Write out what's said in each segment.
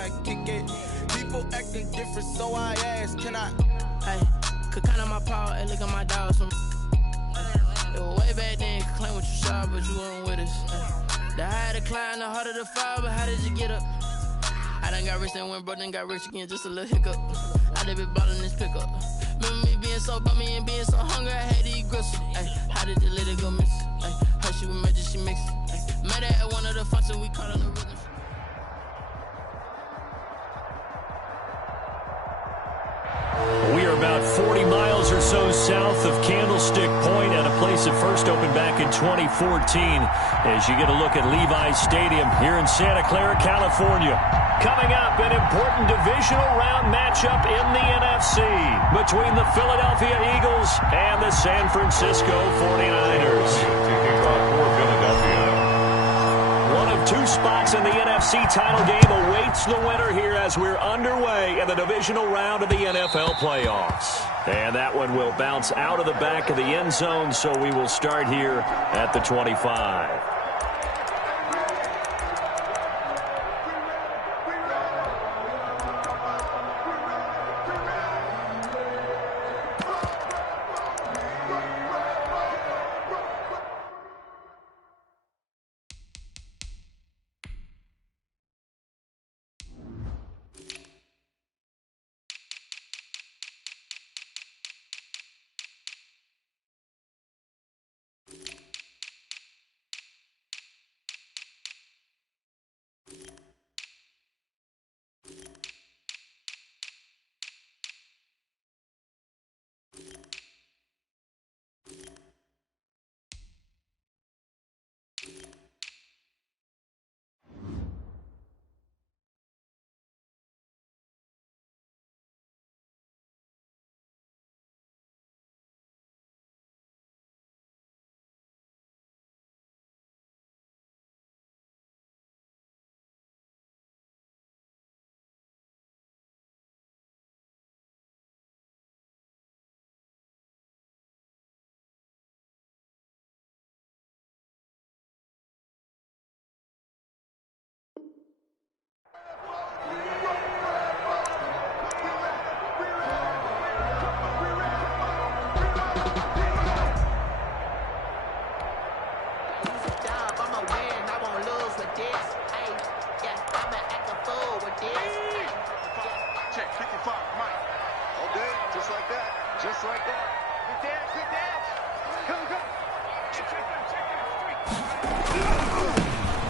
I kick it. People acting different, so I ask, can I? Hey, could count on my power, hey, look at my dogs from. It was way back then, could claim what you saw, but you weren't with us. Hey. The higher the climb, the harder the fall, but how did you get up? I done got rich and went broke, then got rich again, just a little hiccup. I done been ballin' this pickup. Remember me being so bummy and being so hungry, I had to eat gristle. Ay, how did the lady go miss? Ay, her she was magic, she mixed. Ay, met her at one of the functions, we caught on the rhythm. We are about 40 miles or so south of Candlestick Point at a place that first opened back in 2014 as you get a look at Levi's Stadium here in Santa Clara, California. Coming up, an important divisional round matchup in the NFC between the Philadelphia Eagles and the San Francisco 49ers. One of two spots in the NFC title game awaits the winner here as we're underway in the divisional round of the NFL playoffs. And that one will bounce out of the back of the end zone, so we will start here at the 25.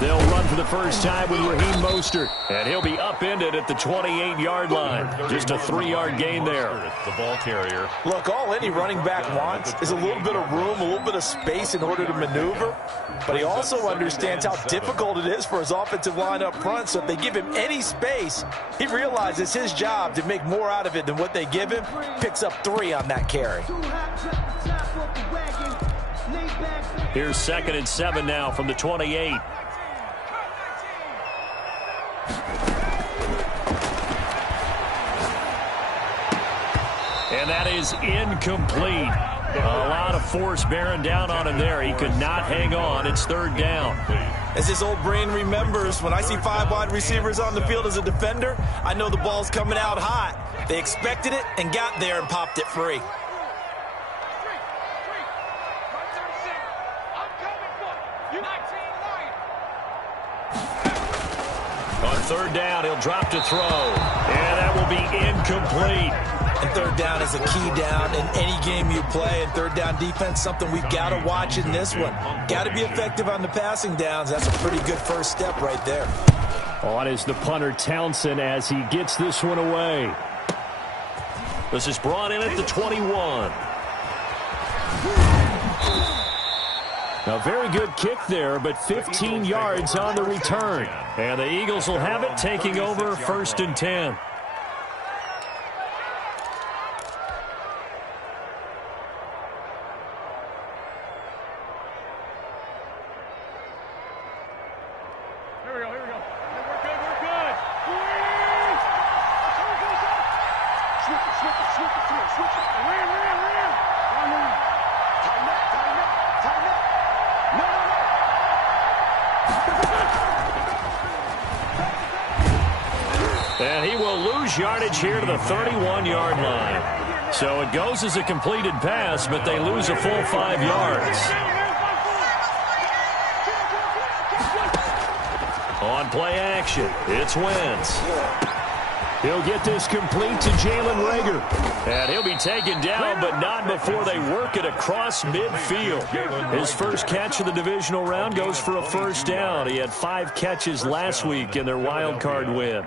They'll run for the first time with Raheem Mostert, and he'll be upended at the 28-yard line. Just a 3-yard gain there. The ball carrier. Look, all any running back wants is a little bit of room, a little bit of space in order to maneuver. But he also understands how difficult it is for his offensive line up front. So if they give him any space, he realizes his job to make more out of it than what they give him. Picks up 3 on that carry. Here's 2nd and 7 now from the 28. And that is incomplete. A lot of force bearing down on him there. He could not hang on. It's 3rd down. As his old brain remembers, when I see 5 wide receivers on the field as a defender, I know the ball's coming out hot. They expected it and got there and popped it free. On 3rd down, he'll drop to throw. And that will be incomplete. And 3rd down is a key down in any game you play. And 3rd down defense, something we've got to watch in this one. Got to be effective on the passing downs. That's a pretty good first step right there. On is the punter, Townsend, as he gets this one away. This is brought in at the 21. A very good kick there, but 15 yards on the return. And the Eagles will have it, taking over 1st and 10. And he will lose yardage here to the 31-yard line. So it goes as a completed pass, but they lose a full 5 yards. On play action, it's Wentz. He'll get this complete to Jalen Reagor. And he'll be taken down, but not before they work it across midfield. His first catch of the divisional round goes for a first down. He had 5 catches last week in their wild card win.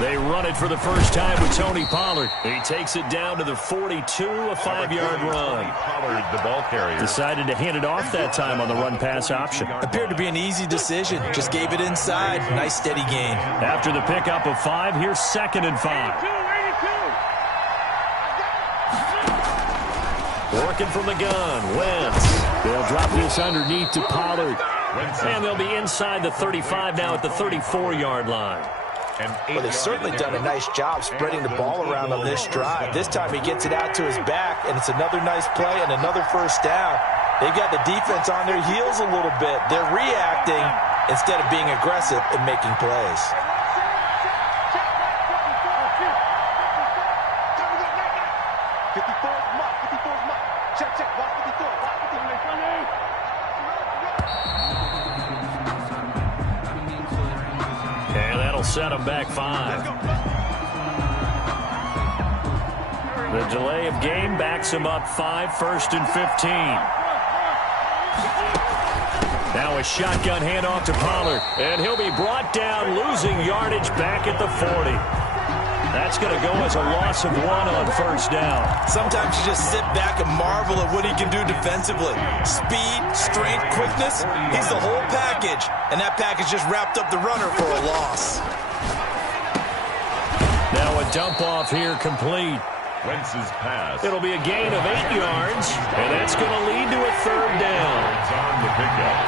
They run it for the first time with Tony Pollard. He takes it down to the 42, a 5-yard run. Pollard, the ball carrier. Decided to hand it off that time on the run-pass option. Appeared to be an easy decision. Just gave it inside. Nice steady gain. After the pickup of 5, here's 2nd and 5. Working from the gun, Wentz. They'll drop this underneath to Pollard. And they'll be inside the 35 now at the 34-yard line. Well, they've certainly done a nice job spreading the ball around on this drive. This time he gets it out to his back, and it's another nice play and another first down. They've got the defense on their heels a little bit. They're reacting instead of being aggressive and making plays. Set him back 5. The delay of game backs him up 5, 1st and 15. Now a shotgun handoff to Pollard, and he'll be brought down, losing yardage back at the 40. That's going to go as a loss of 1 on first down. Sometimes you just sit back and marvel at what he can do defensively. Speed, strength, quickness, he's the whole package. And that package just wrapped up the runner for a loss. Now a dump off here complete. Wentz's pass. It'll be a gain of 8 yards, and that's going to lead to a 3rd down. On the pickup.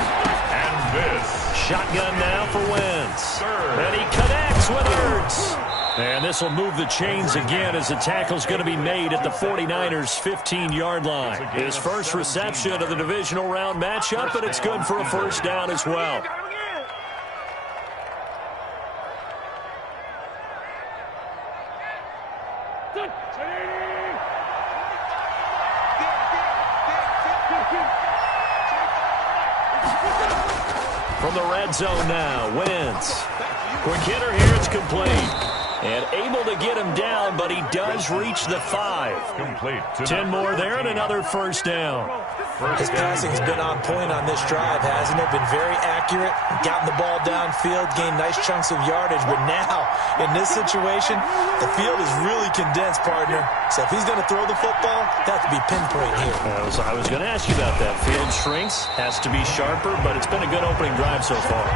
And this. Shotgun now for Wentz. And he connects with Ertz. And this will move the chains again as the tackle's going to be made at the 49ers' 15-yard line. His first reception of the divisional round matchup, and it's good for a first down as well. From the red zone now, Wentz. Quick hitter here, it's complete. And able to get him down, but he does reach the 5. Complete. 10 more there and another first down. His passing's been on point on this drive, hasn't it? Been very accurate, gotten the ball downfield, gained nice chunks of yardage. But now, in this situation, the field is really condensed, partner. So if he's going to throw the football, that has to be pinpoint here. I was going to ask you about that. Field shrinks, has to be sharper, but it's been a good opening drive so far.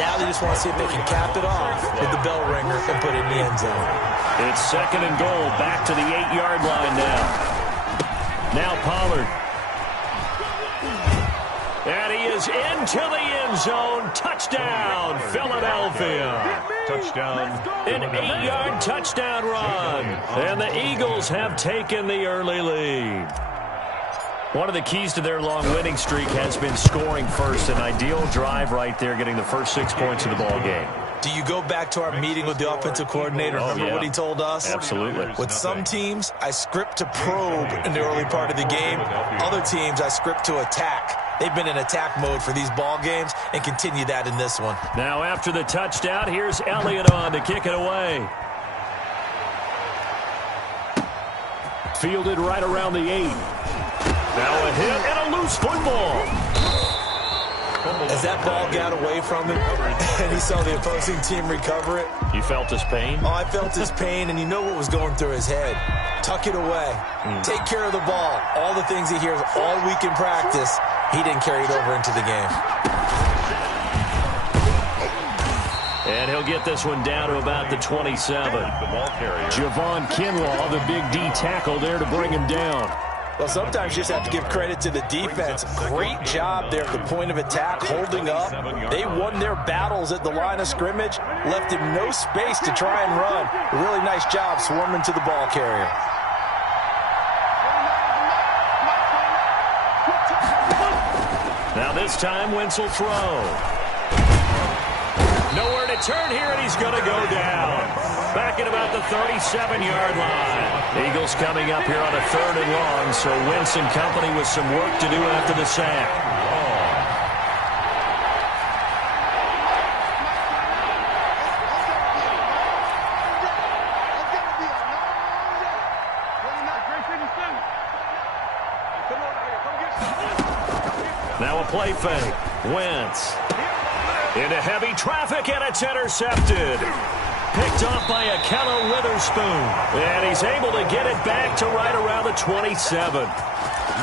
Now they just want to see if they can cap it off with the bell ringer and put it in the end zone. It's 2nd and goal, back to the 8-yard line now. Now Pollard. And he is into the end zone. Touchdown, Philadelphia. Touchdown. An 8-yard touchdown run. And the Eagles have taken the early lead. One of the keys to their long winning streak has been scoring first. An ideal drive right there, getting the first 6 points of the ball game. Do you go back to our meeting with the offensive coordinator? Remember what he told us? Absolutely. With some teams, I script to probe in the early part of the game. Other teams, I script to attack. They've been in attack mode for these ball games and continue that in this one. Now after the touchdown, here's Elliott on to kick it away. Fielded right around the 8. Now a hit and a loose football. As that ball got away from him and he saw the opposing team recover it. You felt his pain? Oh, I felt his pain, and you know what was going through his head. Tuck it away. Take care of the ball. All the things he hears all week in practice, he didn't carry it over into the game. And he'll get this one down to about the 27. Javon Kinlaw, the big D tackle there to bring him down. Well, sometimes you just have to give credit to the defense. Great job there at the point of attack, back holding up. They won their battles at the line of scrimmage, left him no space to try and run. A really nice job swarming to the ball carrier. Now this time, Wentz will throw. Nowhere to turn here, and he's going to go down. Back at about the 37-yard line. Eagles coming up here on a 3rd and long, so Wentz and company with some work to do after the sack. Now a play fake. Wentz into heavy traffic, and it's intercepted. Picked off by Akello Witherspoon. And he's able to get it back to right around the 27.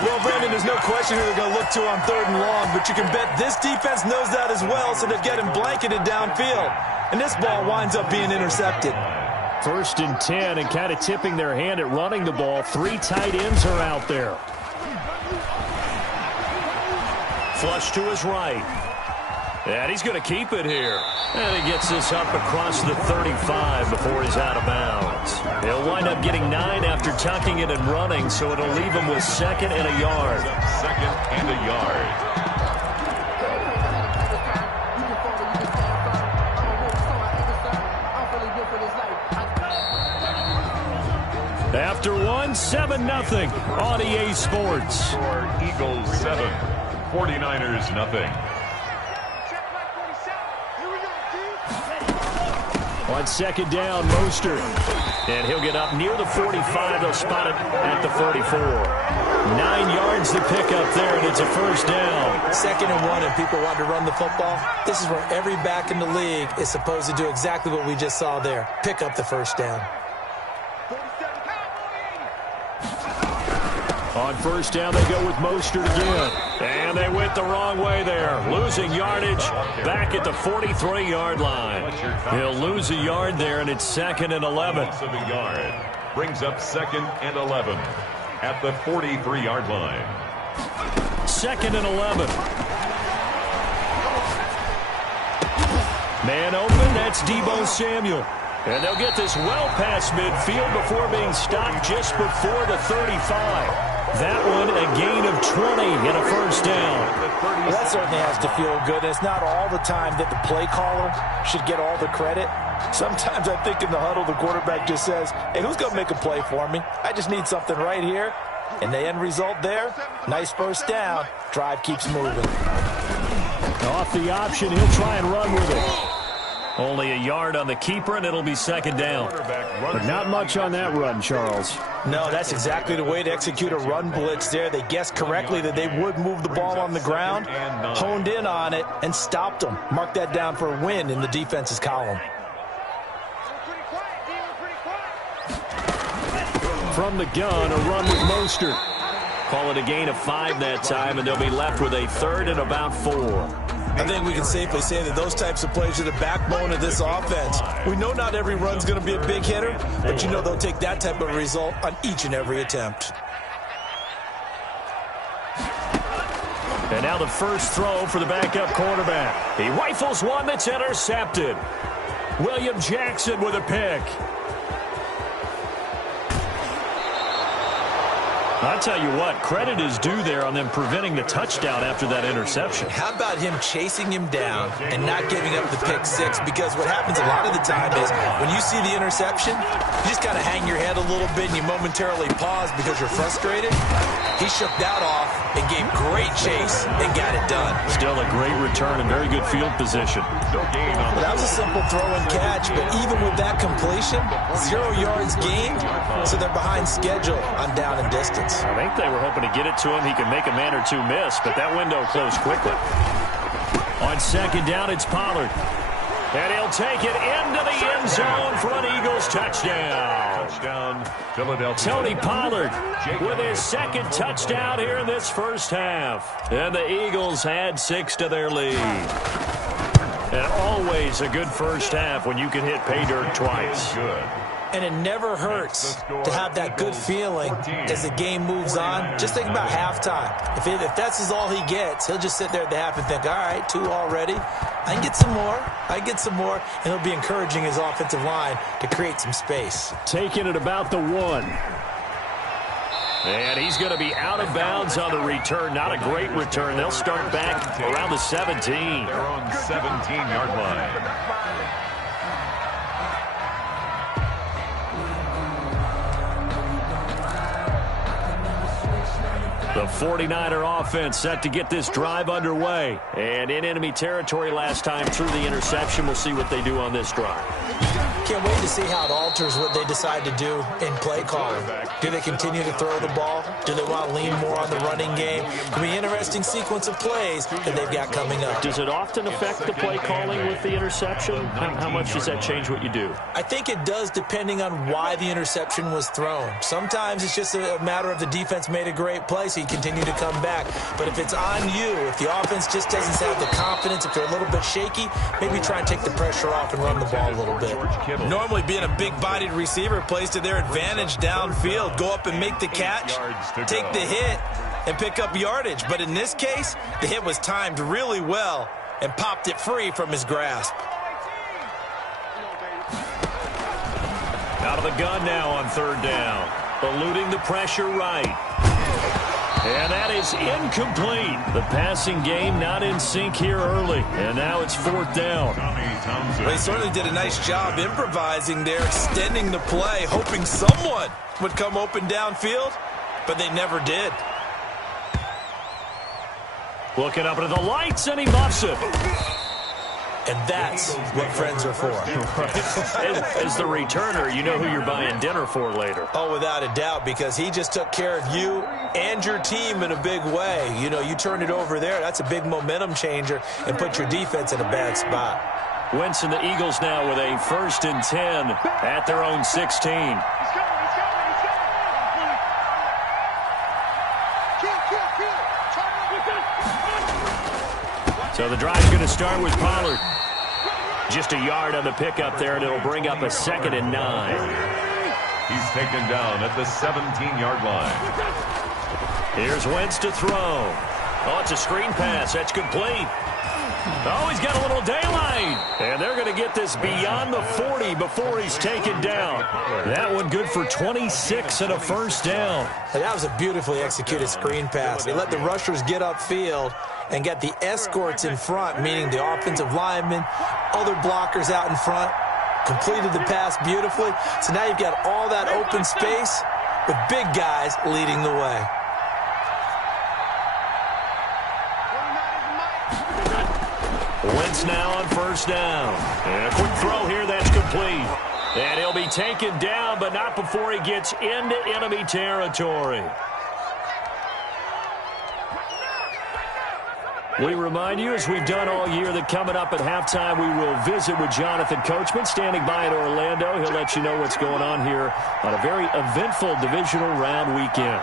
Well, Brandon, there's no question who they're going to look to on 3rd and long, but you can bet this defense knows that as well, so they're getting blanketed downfield. And this ball winds up being intercepted. 1st and 10, and kind of tipping their hand at running the ball. 3 tight ends are out there. Flush to his right. And he's going to keep it here. And he gets this up across the 35 before he's out of bounds. He'll wind up getting 9 after tucking it and running, so it'll leave him with 2nd and a yard. 2nd and a yard. After 1, 7-0 on EA Sports. For Eagles 7, 49ers nothing. On 2nd down, Mostert. And he'll get up near the 45. They'll spot it at the 34. 9 yards to pick up there, and it's a 1st down. 2nd and 1, and people want to run the football. This is where every back in the league is supposed to do exactly what we just saw there. Pick up the 1st down. On 1st down, they go with Mostert again. And they went the wrong way there. Losing yardage back at the 43-yard line. He'll lose a yard there, and it's 2nd and 11. Of a yard. Brings up 2nd and 11 at the 43-yard line. 2nd and 11. Man open, that's Deebo Samuel. And they'll get this well past midfield before being stopped just before the 35. That one, a gain of 20 and a 1st down. Well, that certainly has to feel good. It's not all the time that the play caller should get all the credit. Sometimes I think in the huddle, the quarterback just says, hey, who's going to make a play for me? I just need something right here. And the end result there, nice 1st down. Drive keeps moving. Off the option, he'll try and run with it. Only a yard on the keeper, and it'll be 2nd down. But not much on that run, Charles. No, that's exactly the way to execute a run blitz there. They guessed correctly that they would move the ball on the ground, honed in on it, and stopped them. Mark that down for a win in the defense's column. From the gun, a run with Mostert. Call it a gain of 5 that time, and they'll be left with a 3rd and about 4. I think we can safely say that those types of plays are the backbone of this offense. We know not every run's going to be a big hitter, but you know they'll take that type of result on each and every attempt. And now the 1st throw for the backup quarterback. He rifles one that's intercepted. William Jackson with a pick. I'll tell you what, credit is due there on them preventing the touchdown after that interception. How about him chasing him down and not giving up the pick 6? Because what happens a lot of the time is when you see the interception, you just kind of hang your head a little bit and you momentarily pause because you're frustrated. He shook that off and gave great chase and got it done. Still a great return and very good field position. Well, that was a simple throw and catch, but even with that completion, 0 yards gained, so they're behind schedule on down and distance. I think they were hoping to get it to him. He could make a man or two miss, but that window closed quickly. On 2nd down, it's Pollard. And he'll take it into the end zone for an Eagles touchdown. Touchdown, Philadelphia. Tony Pollard with his 2nd touchdown here in this 1st half. And the Eagles add 6 to their lead. And always a good 1st half when you can hit pay dirt twice. Good. And it never hurts to have that good feeling as the game moves on. Just think about halftime. If that's all he gets, he'll just sit there at the half and think, all right, 2 already. I can get some more. I can get some more. And he'll be encouraging his offensive line to create some space. Taking it about the 1. And he's going to be out of bounds on the return. Not a great return. They'll start back around the 17. They're on 17-yard line. The 49er offense set to get this drive underway. And in enemy territory last time through the interception. We'll see what they do on this drive. Can't wait to see how it alters what they decide to do in play calling. Do they continue to throw the ball? Do they want to lean more on the running game? It'll be an interesting sequence of plays that they've got coming up. Does it often affect the play calling with the interception? How much does that change what you do? I think it does, depending on why the interception was thrown. Sometimes it's just a matter of the defense made a great play, so you continue to come back. But if it's on you, if the offense just doesn't have the confidence, if they're a little bit shaky, maybe try and take the pressure off and run the ball a little bit. Normally being a big-bodied receiver plays to their advantage downfield. Go up and make the catch, take the hit, and pick up yardage. But in this case, the hit was timed really well and popped it free from his grasp. Out of the gun now on 3rd down. Eluding the pressure right. And that is incomplete. The passing game not in sync here early. And now it's 4th down. Well, he certainly did a nice job improvising there, extending the play, hoping someone would come open downfield, but they never did. Looking up into the lights, and he muffs it. And that's what friends are for. As the returner, you know who you're buying dinner for later. Oh, without a doubt, because he just took care of you and your team in a big way. You know, you turned it over there. That's a big momentum changer and put your defense in a bad spot. Wentz and the Eagles now with a 1st and 10 at their own 16. So the drive's going to start with Pollard. Just a yard on the pickup there, and it'll bring up a 2nd and 9. He's taken down at the 17-yard line. Here's Wentz to throw. Oh, it's a screen pass. That's complete. Oh, he's got a little daylight. And they're going to get this beyond the 40 before he's taken down. That one good for 26 and a 1st down. And that was a beautifully executed screen pass. They let the rushers get upfield and get the escorts in front, meaning the offensive linemen, other blockers out in front, completed the pass beautifully. So now you've got all that open space with big guys leading the way. Wentz now on 1st down. And a quick throw here, that's complete. And he'll be taken down, but not before he gets into enemy territory. We remind you, as we've done all year, that coming up at halftime, we will visit with Jonathan Coachman, standing by in Orlando. He'll let you know what's going on here on a very eventful divisional round weekend.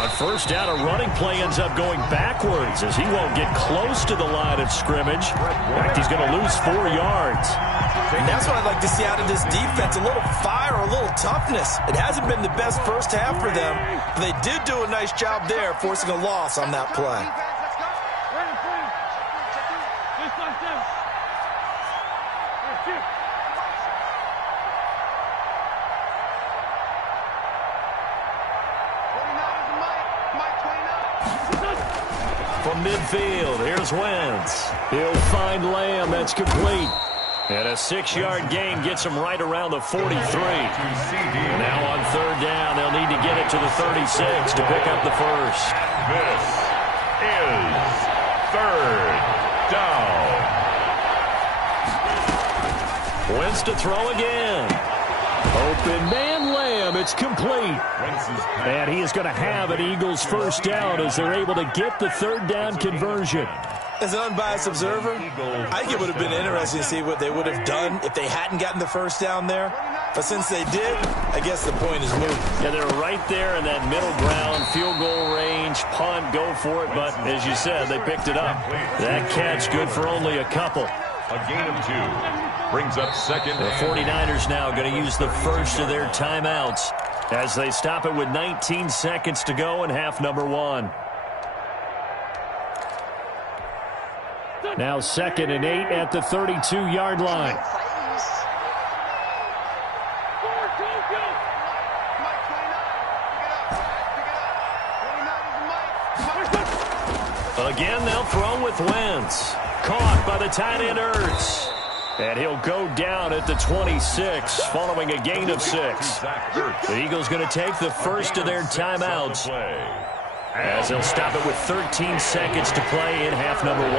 On 1st down, a running play ends up going backwards as he won't get close to the line of scrimmage. In fact, he's going to lose 4 yards. And that's what I'd like to see out of this defense, a little fire, a little toughness. It hasn't been the best first half for them, but they did do a nice job there, forcing a loss on that play. From midfield, here's Wentz. He'll find Lamb. That's complete. And a 6-yard gain gets him right around the 43. Now on 3rd down, they'll need to get it to the 36 to pick up the 1st. This is 3rd down. Wentz to throw again. Open man Lamb. It's complete. And he is going to have an Eagles 1st down as they're able to get the 3rd down conversion. As an unbiased observer, I think it would have been interesting to see what they would have done if they hadn't gotten the 1st down there. But since they did, I guess the point is moot. Yeah, they're right there in that middle ground, field goal range, punt, go for it. But as you said, they picked it up. That catch good for only a couple. A gain of 2 brings up second. The 49ers now going to use the first of their timeouts as they stop it with 19 seconds to go in half number 1. Now 2nd and 8 at the 32-yard line. Again, they'll throw with Wentz. Caught by the tight end Ertz. And he'll go down at the 26 following a gain of 6. The Eagles going to take the first of their timeouts as they'll stop it with 13 seconds to play in half number 1.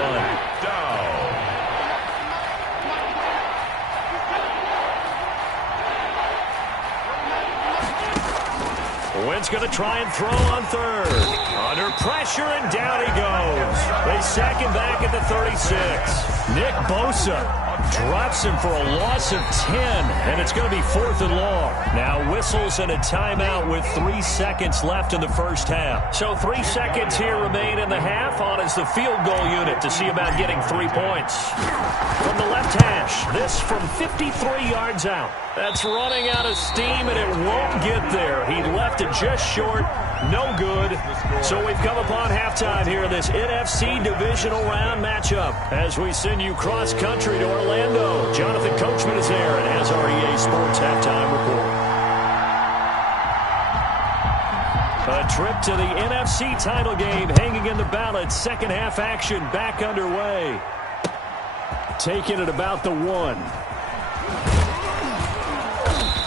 Wentz going to try and throw on 3rd. Under pressure, and down he goes. They sack him back at the 36. Nick Bosa drops him for a loss of 10, and it's going to be 4th and long. Now whistles and a timeout with 3 seconds left in the first half. So 3 seconds here remain in the half. On is the field goal unit to see about getting 3 points. From the left hash, this from 53 yards out. That's running out of steam, and it won't get there. He left it just short. No good. So we've come upon halftime here in this NFC divisional round matchup as we send you cross-country to Orlando. Jonathan Coachman is there and has our EA Sports halftime report. A trip to the NFC title game hanging in the balance. Second half action back underway. Taking it about the 1.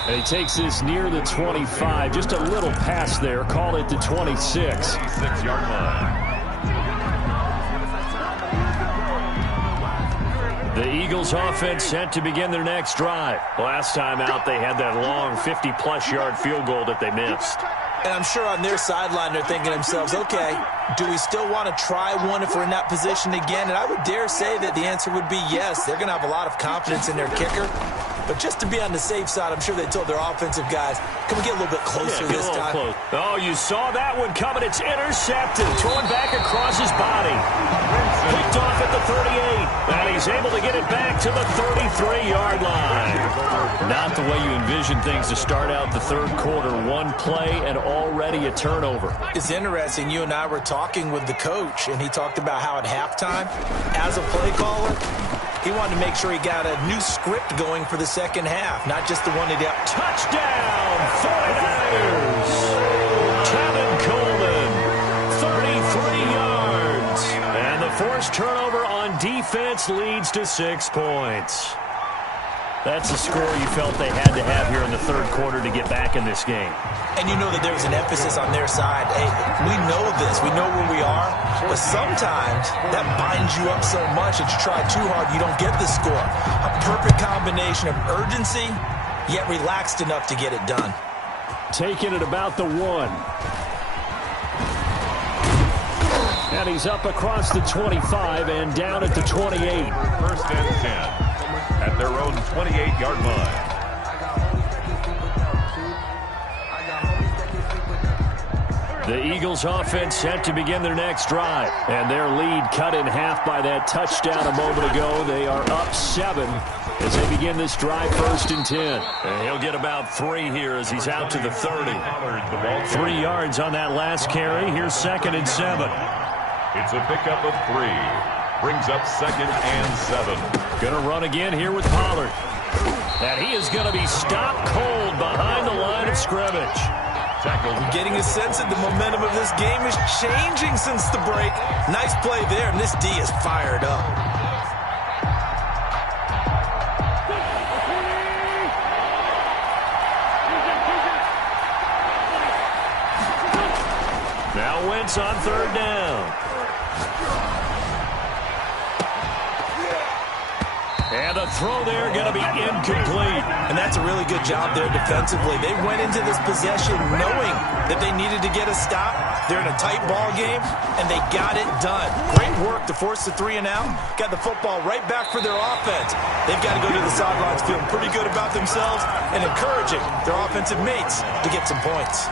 And he takes this near the 25. Just a little pass there. Call it the 26. 6-yard line. The Eagles offense set to begin their next drive. Last time out, they had that long 50-plus yard field goal that they missed. And I'm sure on their sideline they're thinking to themselves, okay, do we still want to try one if we're in that position again? And I would dare say that the answer would be yes. They're going to have a lot of confidence in their kicker. But just to be on the safe side, I'm sure they told their offensive guys, can we get a little bit closer this time? Close. Oh, you saw that one coming. It's intercepted. Thrown back across his body. Picked off at the 38. And he's able to get it back to the 33-yard line. Not the way you envision things to start out the third quarter. One play and already a turnover. It's interesting. You and I were talking with the coach, and he talked about how at halftime, as a play caller, he wanted to make sure he got a new script going for the second half, not just the one he did. Touchdown, 49ers! Kevin Coleman, 33 yards. And the forced turnover on defense leads to 6 points. That's a score you felt they had to have here in the third quarter to get back in this game. And you know that there was an emphasis on their side. Hey, we know this. We know where we are. But sometimes that binds you up so much that you try too hard, you don't get the score. A perfect combination of urgency, yet relaxed enough to get it done. Taking it about the 1. And he's up across the 25 and down at the 28. 1st and 10 at their own 28-yard line. The Eagles offense set to begin their next drive. And their lead cut in half by that touchdown a moment ago. They are up 7 as they begin this drive 1st and 10. And he'll get about 3 here as he's out to the 30. 3 yards on that last carry. Here's 2nd and 7. It's a pickup of 3. Brings up 2nd and 7. Going to run again here with Pollard. And he is going to be stopped cold behind the line of scrimmage. I'm getting a sense that the momentum of this game is changing since the break. Nice play there, and this D is fired up. Now Wentz on 3rd down. And the throw there going to be incomplete. And that's a really good job there defensively. They went into this possession knowing that they needed to get a stop. They're in a tight ball game, and they got it done. Great work to force the 3 and out. Got the football right back for their offense. They've got to go to the sidelines feeling pretty good about themselves and encouraging their offensive mates to get some points.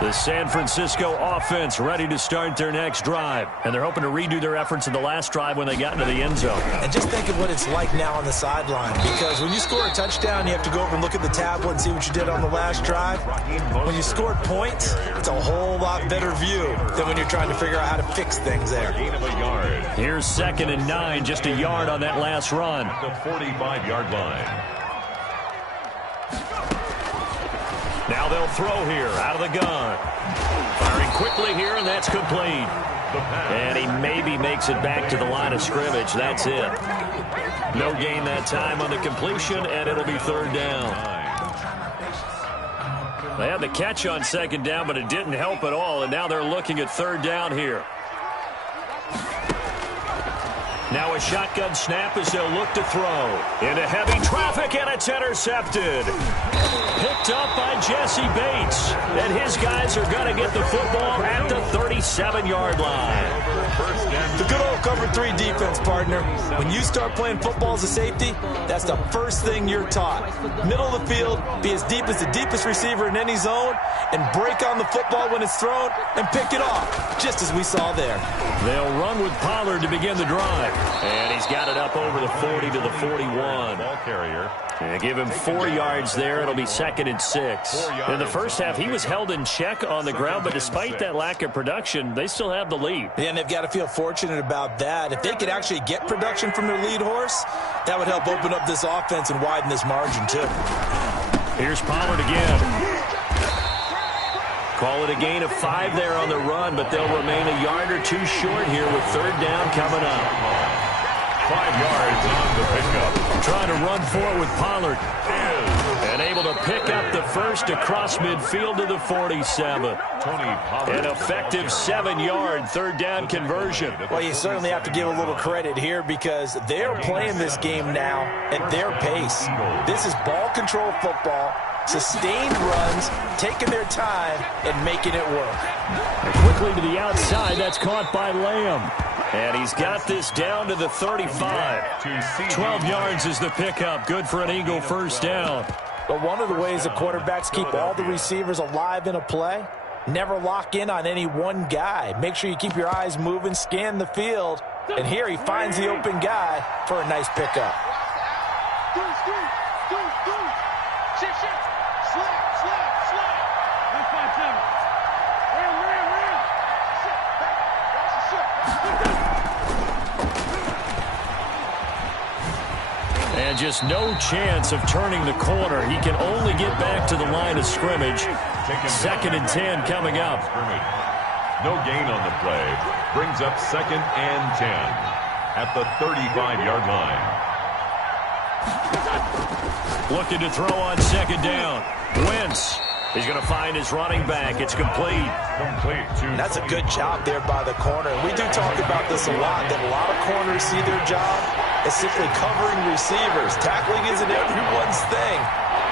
The San Francisco offense ready to start their next drive. And they're hoping to redo their efforts in the last drive when they got into the end zone. And just think of what it's like now on the sideline. Because when you score a touchdown, you have to go over and look at the tablet and see what you did on the last drive. When you scored points, it's a whole lot better view than when you're trying to figure out how to fix things there. Here's 2nd and 9, just a yard on that last run. The 45-yard line. Now they'll throw here out of the gun. Firing quickly here, and that's complete. And he maybe makes it back to the line of scrimmage. That's it. No gain that time on the completion, and it'll be 3rd down. They had the catch on 2nd down, but it didn't help at all, and now they're looking at 3rd down here. Now a shotgun snap as they'll look to throw. Into heavy traffic, and it's intercepted. Picked up by Jesse Bates. And his guys are going to get the football at the 37-yard line. The good old cover 3 defense, partner. When you start playing football as a safety, that's the first thing you're taught. Middle of the field, be as deep as the deepest receiver in any zone, and break on the football when it's thrown and pick it off, just as we saw there. They'll run with Pollard to begin the drive. And he's got it up over the 40 to the 41. Ball carrier. And give him 4 yards there. It'll be 2nd and 6. In the first half, he was held in check on the ground, but despite that lack of production, they still have the lead. Yeah, and they've got to feel fortunate about that. If they could actually get production from their lead horse, that would help open up this offense and widen this margin, too. Here's Pollard again. Call it a gain of 5 there on the run, but they'll remain a yard or 2 short here with 3rd down coming up. 5 yards on the pickup. Trying to run for it with Pollard. And able to pick up the first across midfield to the 47. An effective 7-yard 3rd down conversion. Well, you certainly have to give a little credit here because they're playing this game now at their pace. This is ball control football, sustained runs, taking their time, and making it work. Quickly to the outside, that's caught by Lamb. And he's got this down to the 35. 12 yards is the pickup. Good for an Eagle 1st down. But one of the ways the quarterbacks keep all the receivers alive in a play, never lock in on any one guy. Make sure you keep your eyes moving, scan the field. And here he finds the open guy for a nice pickup. And just no chance of turning the corner. He can only get back to the line of scrimmage. 2nd and 10 coming up. No gain on the play. Brings up 2nd and 10 at the 35-yard line. Looking to throw on 2nd down. Wentz. He's going to find his running back. It's complete. That's a good job there by the corner. We do talk about this a lot, that a lot of corners see their job as simply covering receivers. Tackling isn't everyone's thing.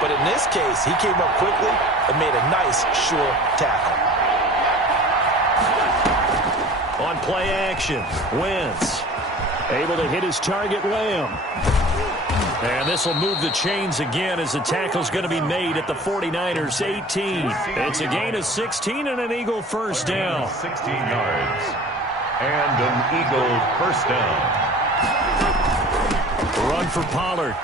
But in this case, he came up quickly and made a nice, sure tackle. On play action, Wentz. Able to hit his target, Lamb. And this will move the chains again as the tackle's going to be made at the 49ers 18. It's a gain of 16 and an Eagle 1st down. 16 yards. And an Eagle 1st down. Run for Pollard.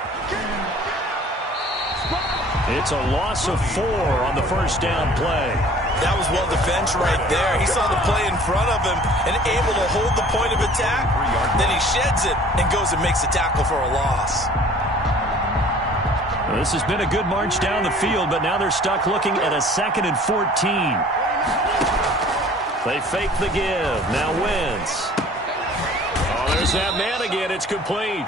It's a loss of 4 on the 1st down play. That was well defense right there. He saw the play in front of him and able to hold the point of attack. Then he sheds it and goes and makes a tackle for a loss. This has been a good march down the field, but now they're stuck looking at a 2nd and 14. They fake the give. Now Wentz. Oh, there's that man again. It's complete.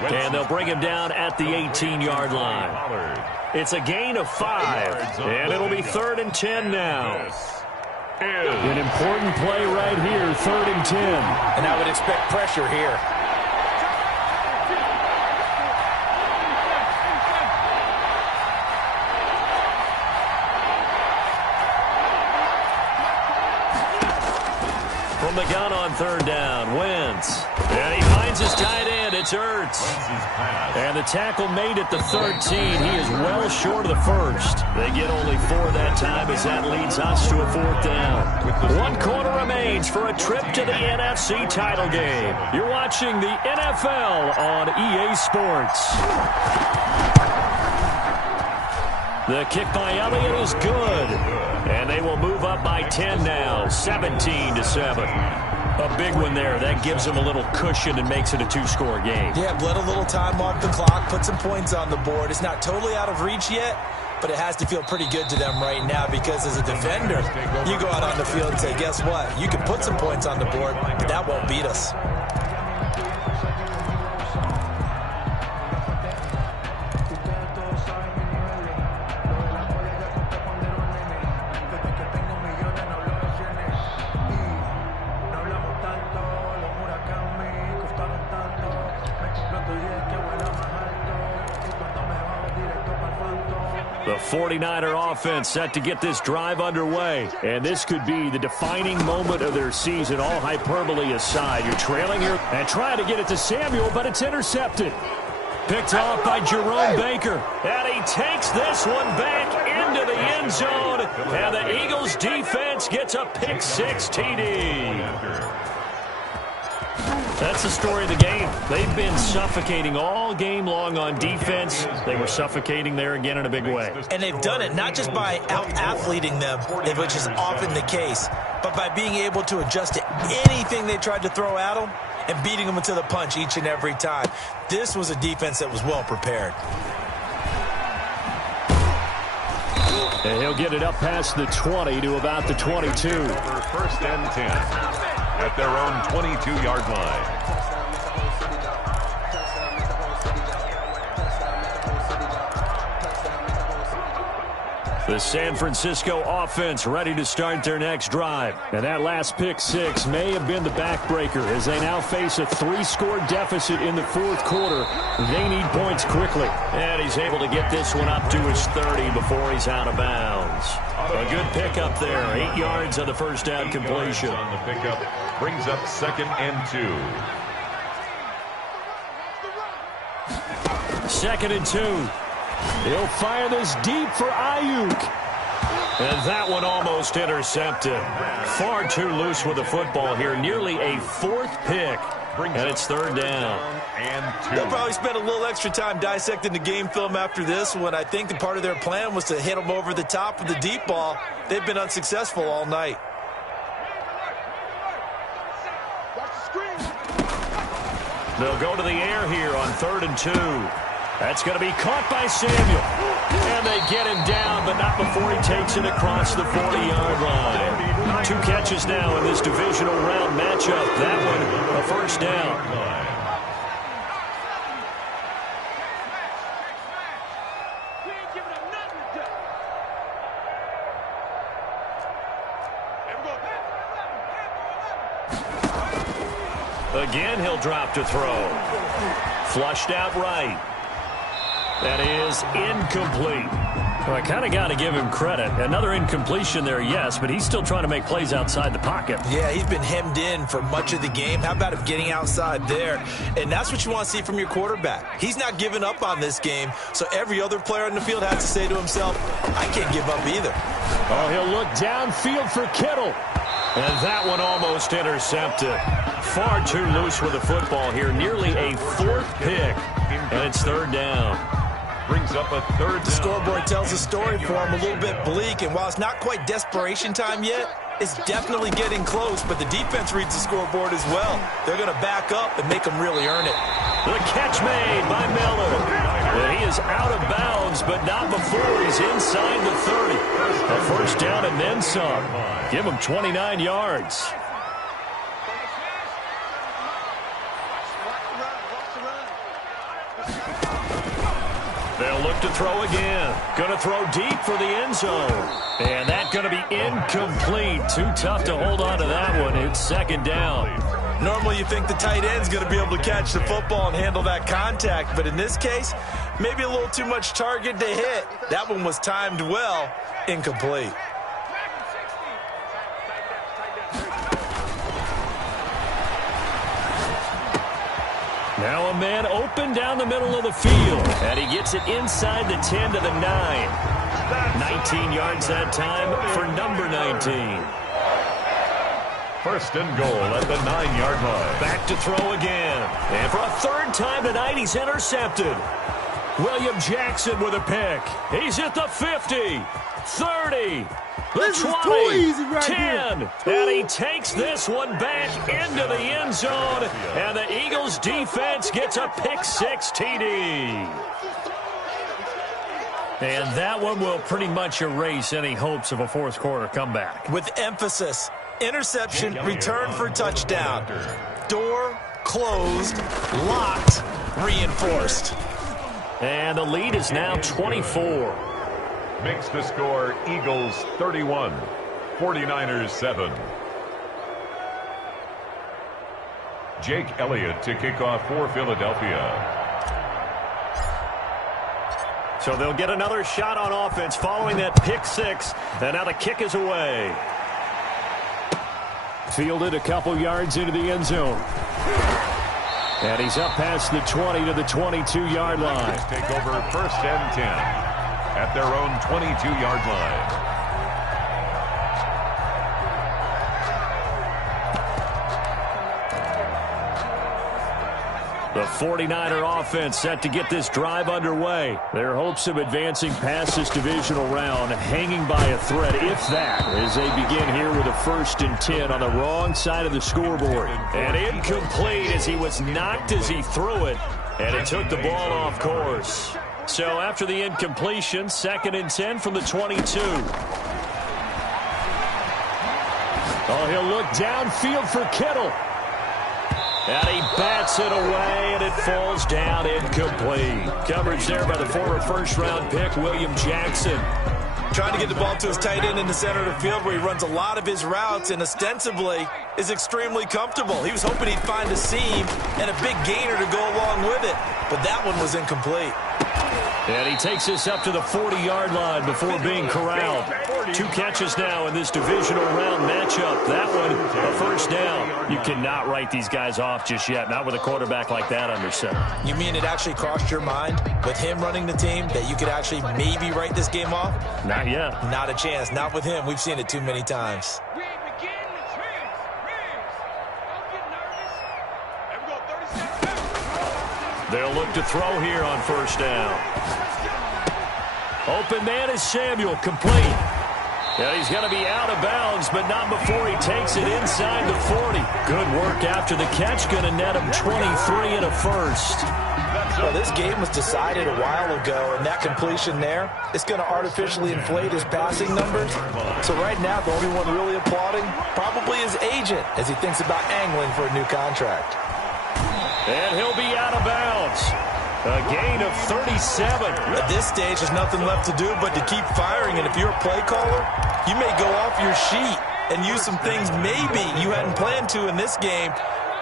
And they'll bring him down at the 18-yard line. It's a gain of 5, and it'll be 3rd and 10 now. is... An important play right here, 3rd and 10. And I would expect pressure here. From the gun on 3rd down, Wentz. And he finds his tight end. It's Ertz. And the tackle made at the 13. He is well short of the first. They get only 4 that time as that leads us to a 4th down. 1 quarter remains for a trip to the NFC title game. You're watching the NFL on EA Sports. The kick by Elliott is good. And they will move up by 10 now, 17-7. A big one there. That gives them a little cushion and makes it a 2-score game. Yeah, bled a little time off the clock, put some points on the board. It's not totally out of reach yet, but it has to feel pretty good to them right now because as a defender, you go out on the field and say, guess what? You can put some points on the board, but that won't beat us. The 49er offense set to get this drive underway. And this could be the defining moment of their season, all hyperbole aside. You're trailing here and trying to get it to Samuel, but it's intercepted. Picked off by Jerome Baker. And he takes this one back into the end zone. And the Eagles defense gets a pick-6 TD. That's the story of the game. They've been suffocating all game long on defense. They were suffocating there again in a big way. And they've done it not just by out-athleting them, which is often the case, but by being able to adjust to anything they tried to throw at them and beating them to the punch each and every time. This was a defense that was well prepared. And he'll get it up past the 20 to about the 22. For 1st and 10. At their own 22-yard line. The San Francisco offense ready to start their next drive. And that last pick-6 may have been the backbreaker as they now face a 3-score deficit in the 4th quarter. They need points quickly. And he's able to get this one up to his 30 before he's out of bounds. A good pickup there. 8 yards on the 1st down completion. On the pickup brings up 2nd and 2. 2nd and 2. He'll fire this deep for Ayuk. And that one almost intercepted. Far too loose with the football here. Nearly a 4th pick. And it's 3rd down. And 2. They'll probably spend a little extra time dissecting the game film after this one. I think the part of their plan was to hit them over the top with the deep ball. They've been unsuccessful all night. They'll go to the air here on 3rd and 2. That's going to be caught by Samuel. And they get him down, but not before he takes it across the 40-yard line. 2 catches now in this divisional round matchup. That one, a 1st down. Again, he'll drop to throw. Flushed out right. That is incomplete. Well, I kind of got to give him credit. Another incompletion there, yes, but he's still trying to make plays outside the pocket. Yeah, he's been hemmed in for much of the game. How about him getting outside there? And that's what you want to see from your quarterback. He's not giving up on this game, so every other player on the field has to say to himself, I can't give up either. Oh, he'll look downfield for Kittle. And that one almost intercepted. Far too loose with the football here. Nearly a 4th pick. And it's 3rd down. Brings up a 3rd down. The scoreboard tells a story for him, a little bit bleak. And while it's not quite desperation time yet, it's definitely getting close. But the defense reads the scoreboard as well. They're going to back up and make them really earn it. The catch made by Miller. And he is out of bounds, but not before he's inside the 30. A 1st down and then some. Give him 29 yards. They'll look to throw again. Going to throw deep for the end zone. And that's going to be incomplete. Too tough to hold on to that one. It's second down. Normally you think the tight end's going to be able to catch the football and handle that contact, but in this case, maybe a little too much target to hit. That one was timed well, incomplete. Now a man open down the middle of the field. And he gets it inside the 10 to the 9. 19 yards that time for number 19. First and goal at the 9-yard line. Back to throw again. And for a third time tonight, he's intercepted. William Jackson with a pick. He's at the 50, 30, the 20, 10. And he takes this one back into the end zone. And the Eagles defense gets a pick six TD. And that one will pretty much erase any hopes of a fourth quarter comeback. With emphasis, interception, return for touchdown. Door closed, locked, reinforced. And the lead is now 24. Makes the score Eagles 31, 49ers 7. Jake Elliott to kick off for Philadelphia. So they'll get another shot on offense following that pick six. And now the kick is away. Fielded a couple yards into the end zone. And he's up past the 20 to the 22-yard line. Take over first and 10 at their own 22-yard line. The 49er offense set to get this drive underway. Their hopes of advancing past this divisional round hanging by a thread, if that, as they begin here with a 1st and 10 on the wrong side of the scoreboard. And incomplete as he was knocked as he threw it, and it took the ball off course. So after the incompletion, 2nd and 10 from the 22. Oh, he'll look downfield for Kittle. And he bats it away, and it falls down incomplete. Coverage there by the former first-round pick, William Jackson. Trying to get the ball to his tight end in the center of the field where he runs a lot of his routes and ostensibly is extremely comfortable. He was hoping he'd find a seam and a big gainer to go along with it, but that one was incomplete. And he takes this up to the 40-yard line before being corralled. 2 catches now in this divisional round matchup. That one, a first down. You cannot write these guys off just yet, not with a quarterback like that under center. You mean it actually crossed your mind with him running the team that you could actually maybe write this game off? Not yet. Not a chance. Not with him. We've seen it too many times. They'll look to throw here on first down. Open man is Samuel, complete. Yeah, he's going to be out of bounds, but not before he takes it inside the 40. Good work after the catch, going to net him 23 and a first. Well, this game was decided a while ago, and that completion there, it's going to artificially inflate his passing numbers. So right now, the only one really applauding probably his agent as he thinks about angling for a new contract. And he'll be out of bounds. A gain of 37. At this stage, there's nothing left to do but to keep firing. And if you're a play caller, you may go off your sheet and use some things maybe you hadn't planned to in this game.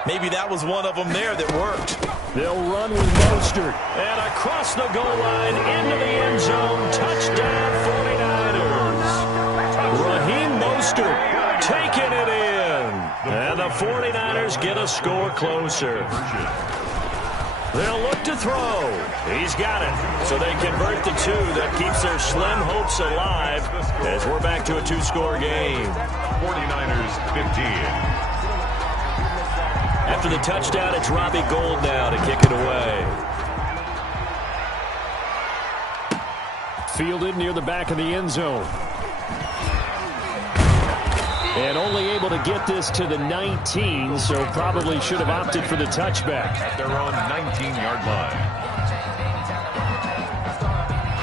Maybe that was one of them there that worked. They'll run with Mostert. And across the goal line into the end zone. Touchdown 49ers. Raheem Mostert taking it in. And the 49ers get a score closer. They'll look to throw. He's got it. So they convert the 2. That keeps their slim hopes alive as we're back to a 2-score game. 49ers 15. After the touchdown, it's Robbie Gould now to kick it away. Fielded near the back of the end zone. And only able to get this to the 19, so probably should have opted for the touchback. At their own 19-yard line.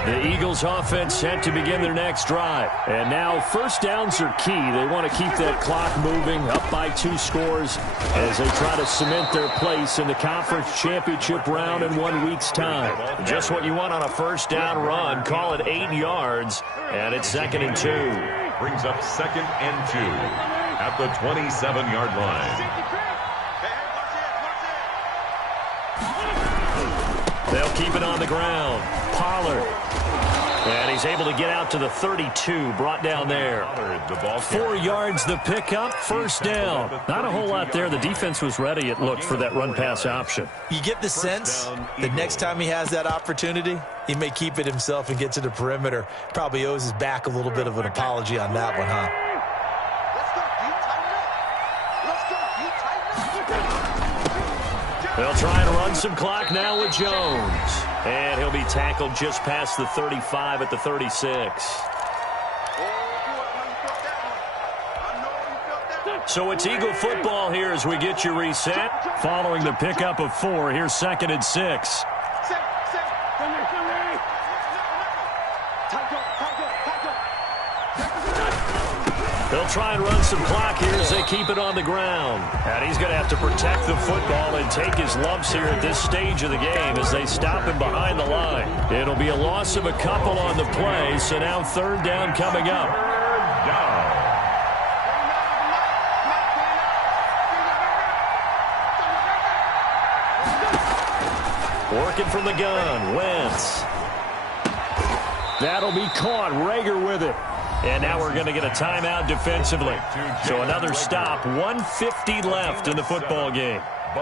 The Eagles offense set to begin their next drive. And now first downs are key. They want to keep that clock moving, up by 2 scores as they try to cement their place in the conference championship round in 1 week's time. Just what you want on a first down run. Call it 8 yards, and it's 2nd and 2. Brings up 2nd and 2 at the 27-yard line. They'll keep it on the ground. Pollard. And he's able to get out to the 32, brought down there. 4 yards the pickup, first down. Not a whole lot there. The defense was ready, it looked, for that run-pass option. You get the sense that next time he has that opportunity, he may keep it himself and get to the perimeter. Probably owes his back a little bit of an apology on that one, huh? They'll try and run some clock now with Jones. And he'll be tackled just past the 35 at the 36. So it's Eagle football here as we get you reset. Following the pickup of 4, here's 2nd and 6. They'll try and run some clock here as they keep it on the ground. And he's going to have to protect the football and take his lumps here at this stage of the game as they stop him behind the line. It'll be a loss of a couple on the play, so now 3rd down coming up. Working from the gun, Wentz. That'll be caught. Rager with it. And now we're going to get a timeout defensively. So another stop. 1:50 left in the football game.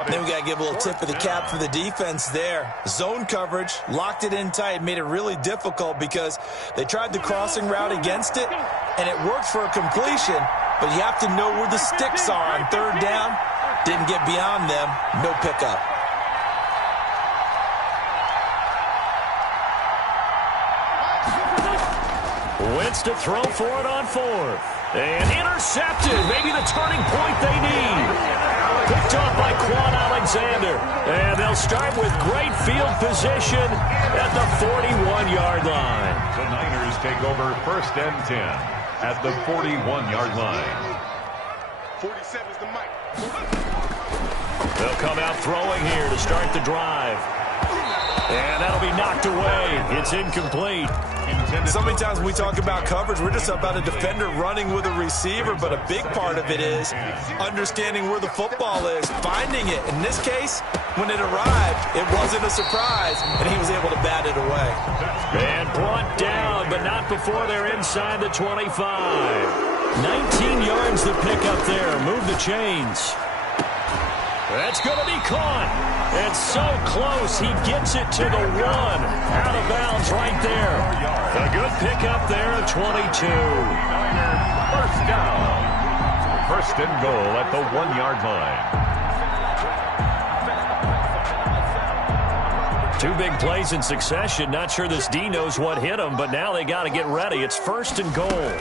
Then we got to give a little tip of the cap for the defense there. Zone coverage, locked it in tight, made it really difficult because they tried the crossing route against it, and it worked for a completion. But you have to know where the sticks are on 3rd down. Didn't get beyond them. No pickup. Wentz to throw for it on 4th. And intercepted. Maybe the turning point they need. Picked off by Quan Alexander. And they'll start with great field position at the 41-yard line. The Niners take over 1st and 10 at the 41-yard line. 47's the mic. They'll come out throwing here to start the drive. And that'll be knocked away. It's incomplete. So many times when we talk about coverage, we're just about a defender running with a receiver, but a big part of it is understanding where the football is, finding it. In this case, when it arrived, it wasn't a surprise, and he was able to bat it away. And brought down, but not before they're inside the 25. 19 yards to pick up there. Move the chains. That's going to be caught. And so close, he gets it to the 1. Out of bounds right there. A good pickup there at 22. First down. 1st and goal at the 1-yard line. 2 big plays in succession. Not sure this D knows what hit him, but now they got to get ready. It's 1st and goal.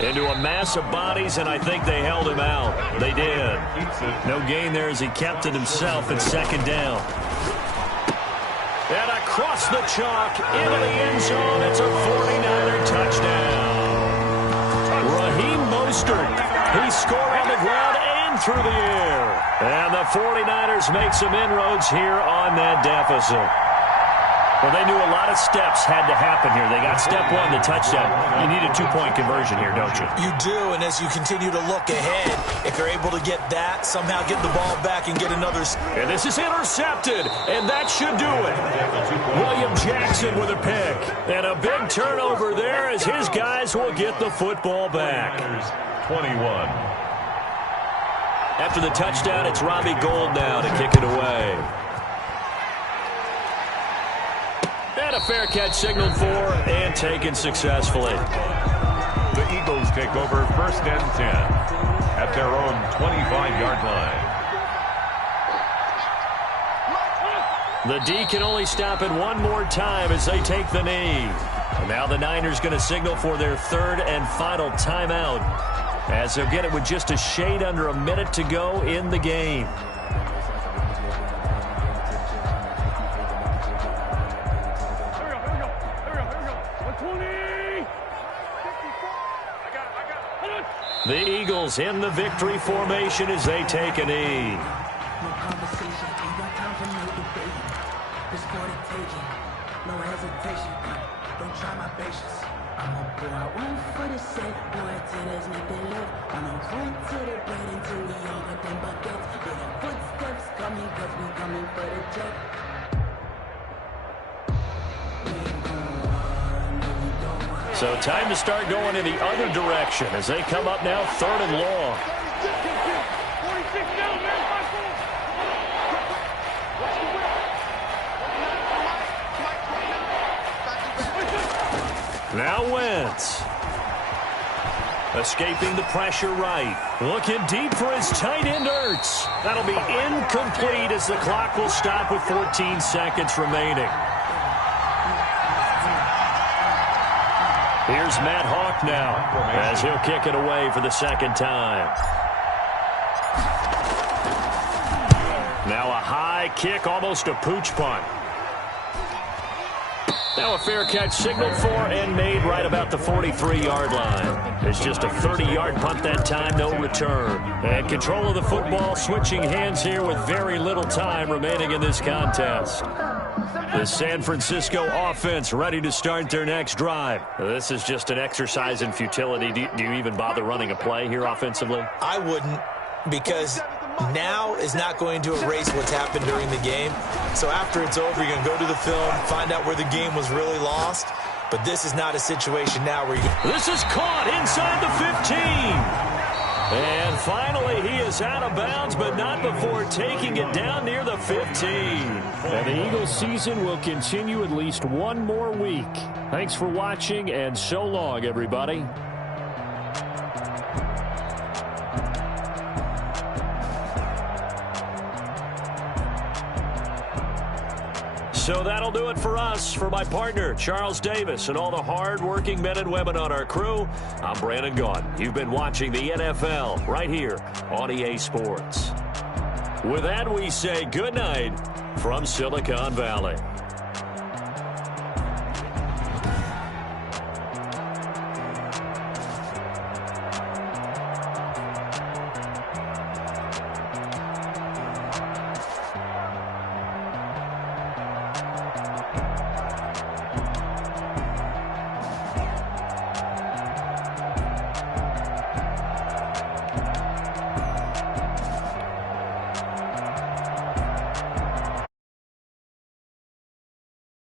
Into a mass of bodies, and I think they held him out. They did. No gain there as he kept it himself at 2nd down. And across the chalk, into the end zone. It's a 49er touchdown. Raheem Mostert. He scored on the ground and through the air. And the 49ers make some inroads here on that deficit. Well, they knew a lot of steps had to happen here. They got step 1, the touchdown. You need a 2-point conversion here, don't you? You do, and as you continue to look ahead, if you're able to get that, somehow get the ball back and get another. And this is intercepted, and that should do it. William Jackson with a pick. And a big turnover there as his guys will get the football back. 21. After the touchdown, it's Robbie Gould now to kick it away. And a fair catch signaled for and taken successfully. The Eagles take over 1st and 10 at their own 25-yard line. The D can only stop it one more time as they take the knee. And now the Niners going to signal for their 3rd and final timeout as they'll get it with just a shade under a minute to go in the game. The Eagles in the victory formation as they take a knee. No conversation, ain't got time for no debate. This for the taking, no hesitation. Don't try my patience. I'ma pour out one for the set, boy, till there's nothing left. I'ma run to the bread until we all got them buckets. Yeah, the footsteps coming, cause we coming for the check. So time to start going in the other direction as they come up now 3rd and long. Now Wentz. Escaping the pressure right. Looking deep for his tight end Ertz. That'll be incomplete as the clock will stop with 14 seconds remaining. Here's Matt Hawk now as he'll kick it away for the second time. Now a high kick, almost a pooch punt. Now a fair catch signaled for and made right about the 43-yard line. It's just a 30-yard punt that time, no return. And control of the football switching hands here with very little time remaining in this contest. The San Francisco offense ready to start their next drive. This is just an exercise in futility. Do you even bother running a play here offensively? I wouldn't, because now is not going to erase what's happened during the game. So after it's over, you're going to go to the film, find out where the game was really lost. But this is not a situation now where you... This is caught inside the 15. And finally, he is out of bounds, but not before taking it down near the 15. And the Eagles season will continue at least one more week. Thanks for watching, and so long, everybody. So that'll do it for us. For my partner, Charles Davis, and all the hard-working men and women on our crew, I'm Brandon Gaudin. You've been watching the NFL right here on EA Sports. With that, we say good night from Silicon Valley.